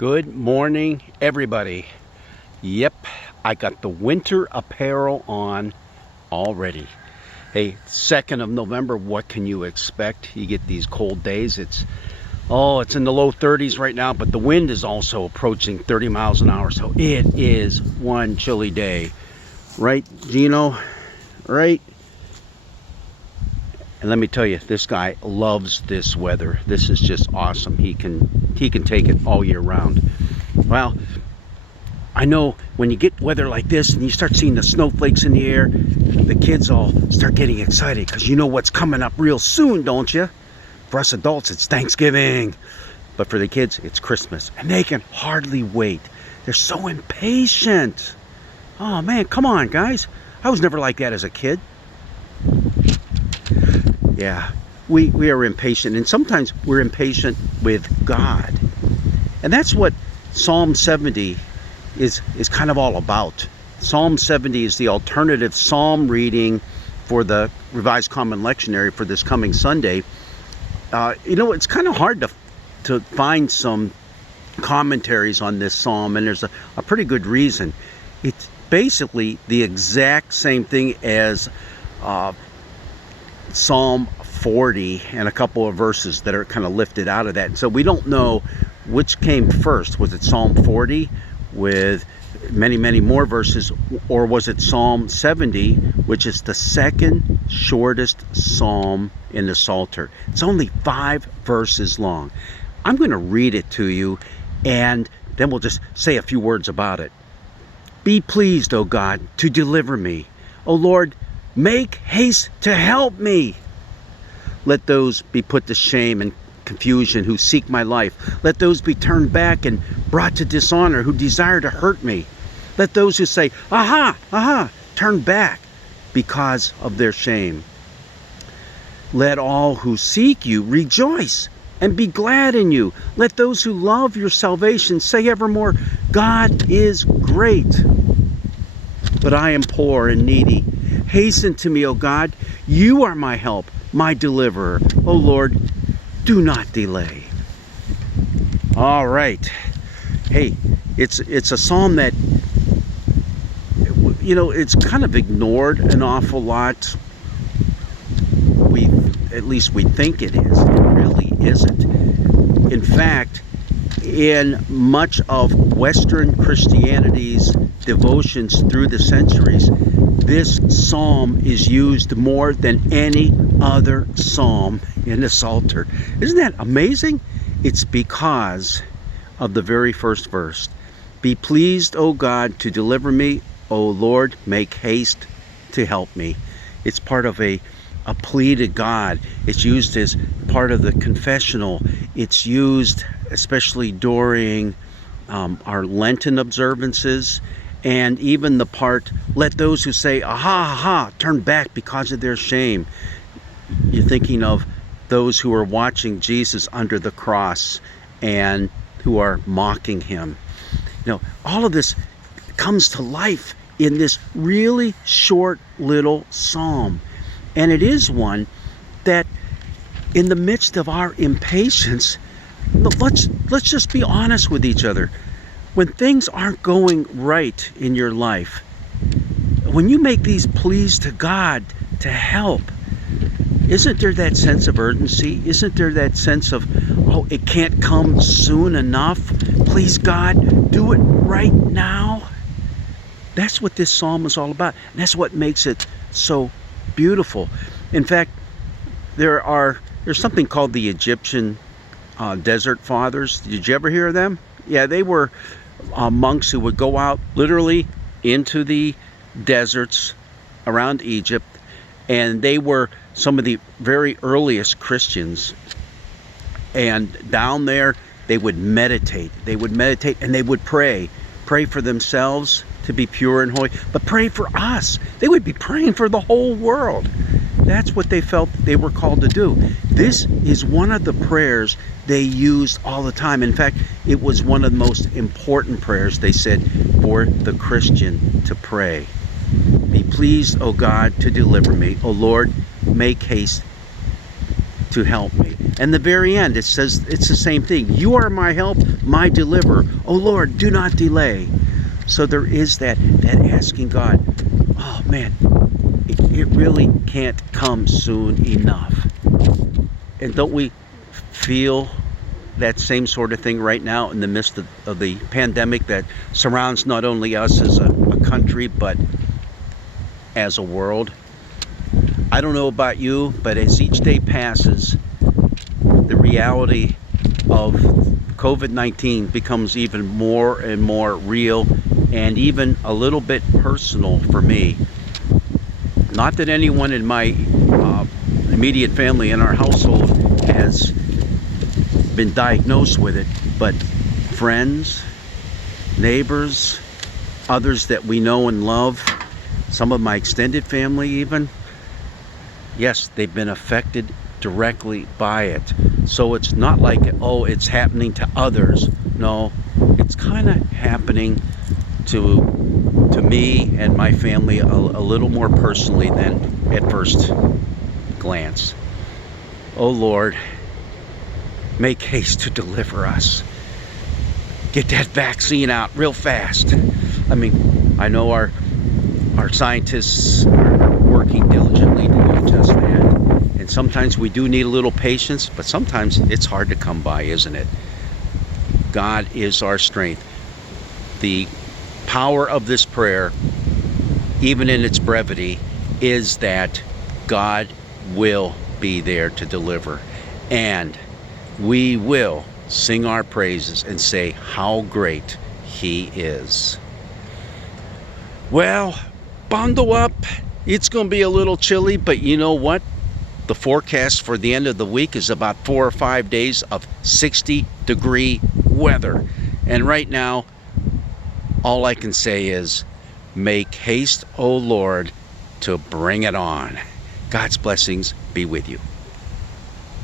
Good morning, everybody. Yep, I got the winter apparel on already. Hey, 2nd of November, what can you expect? You get these cold days. It's in the low 30s right now, but the wind is also approaching 30 miles an hour. So it is one chilly day. Right, Gino? Right? And let me tell you, this guy loves this weather. This is just awesome. He can take it all year round. Well, I know when you get weather like this and you start seeing the snowflakes in the air, the kids all start getting excited because you know what's coming up real soon, don't you? For us adults, it's Thanksgiving. But for the kids, it's Christmas. And they can hardly wait. They're so impatient. Oh man, come on, guys. I was never like that as a kid. Yeah, we are impatient, and sometimes we're impatient with God. And that's what Psalm 70 is kind of all about. Psalm 70 is the alternative psalm reading for the Revised Common Lectionary for this coming Sunday. It's kind of hard to find some commentaries on this psalm, and there's a pretty good reason. It's basically the exact same thing as Psalm 40 and a couple of verses that are kind of lifted out of that. And so we don't know which came first. Was it Psalm 40 with many, many more verses, or was it Psalm 70, which is the second shortest psalm in the Psalter? It's only 5 verses long. I'm going to read it to you, and then we'll just say a few words about it. Be pleased, O God, to deliver me. O Lord, make haste to help me. Let those be put to shame and confusion who seek my life. Let those be turned back and brought to dishonor who desire to hurt me. Let those who say, aha, aha, turn back because of their shame. Let all who seek you rejoice and be glad in you. Let those who love your salvation say evermore, God is great. But I am poor and needy. Hasten to me, O God. You are my help, my deliverer. O Lord, do not delay. All right. Hey, it's a psalm that, it's kind of ignored an awful lot. At least we think it is. It really isn't. In fact, in much of Western Christianity's devotions through the centuries, this psalm is used more than any other psalm in the Psalter. Isn't that amazing? It's because of the very first verse. Be pleased, O God, to deliver me. O Lord, make haste to help me. It's part of a plea to God. It's used as part of the confessional. It's used especially during our Lenten observances, and even the part, let those who say, aha, aha, turn back because of their shame. You're thinking of those who are watching Jesus under the cross and who are mocking him. All of this comes to life in this really short little psalm. And it is one that, in the midst of our impatience, let's just be honest with each other. When things aren't going right in your life, when you make these pleas to God to help, isn't there that sense of urgency? Isn't there that sense of, it can't come soon enough? Please, God, do it right now. That's what this psalm is all about. And that's what makes it so beautiful. In fact, there's something called the Egyptian Desert Fathers. Did you ever hear of them? Yeah, they were monks who would go out literally into the deserts around Egypt, and they were some of the very earliest Christians. And down there, they would meditate. They would meditate and they would pray for themselves to be pure and holy, but pray for us. They would be praying for the whole world. That's what they felt they were called to do. This is one of the prayers they used all the time. In fact, it was one of the most important prayers, they said, for the Christian to pray. Be pleased, O God, to deliver me. O Lord, make haste to help me. And the very end, it says it's the same thing. You are my help, my deliverer. Oh Lord, do not delay. So there is that asking God, oh man, it really can't come soon enough. And don't we feel that same sort of thing right now in the midst of the pandemic that surrounds not only us as a country, but as a world? I don't know about you, but as each day passes, the reality of COVID-19 becomes even more and more real, and even a little bit personal for me. Not that anyone in my immediate family in our household has been diagnosed with it, but friends, neighbors, others that we know and love, some of my extended family even, yes, they've been affected directly by it. So it's not like, oh, it's happening to others. No, it's kind of happening to me and my family a little more personally than at first glance. Oh Lord, make haste to deliver us. Get that vaccine out real fast. I mean, I know our scientists are working diligently to do just that. And sometimes we do need a little patience, but sometimes it's hard to come by, isn't it? God is our strength. The power of this prayer, even in its brevity, is that God will be there to deliver. And we will sing our praises and say how great He is. Well, bundle up. It's going to be a little chilly, but you know what? The forecast for the end of the week is about 4 or 5 days of 60-degree weather. And right now, all I can say is, make haste, O Lord, to bring it on. God's blessings be with you.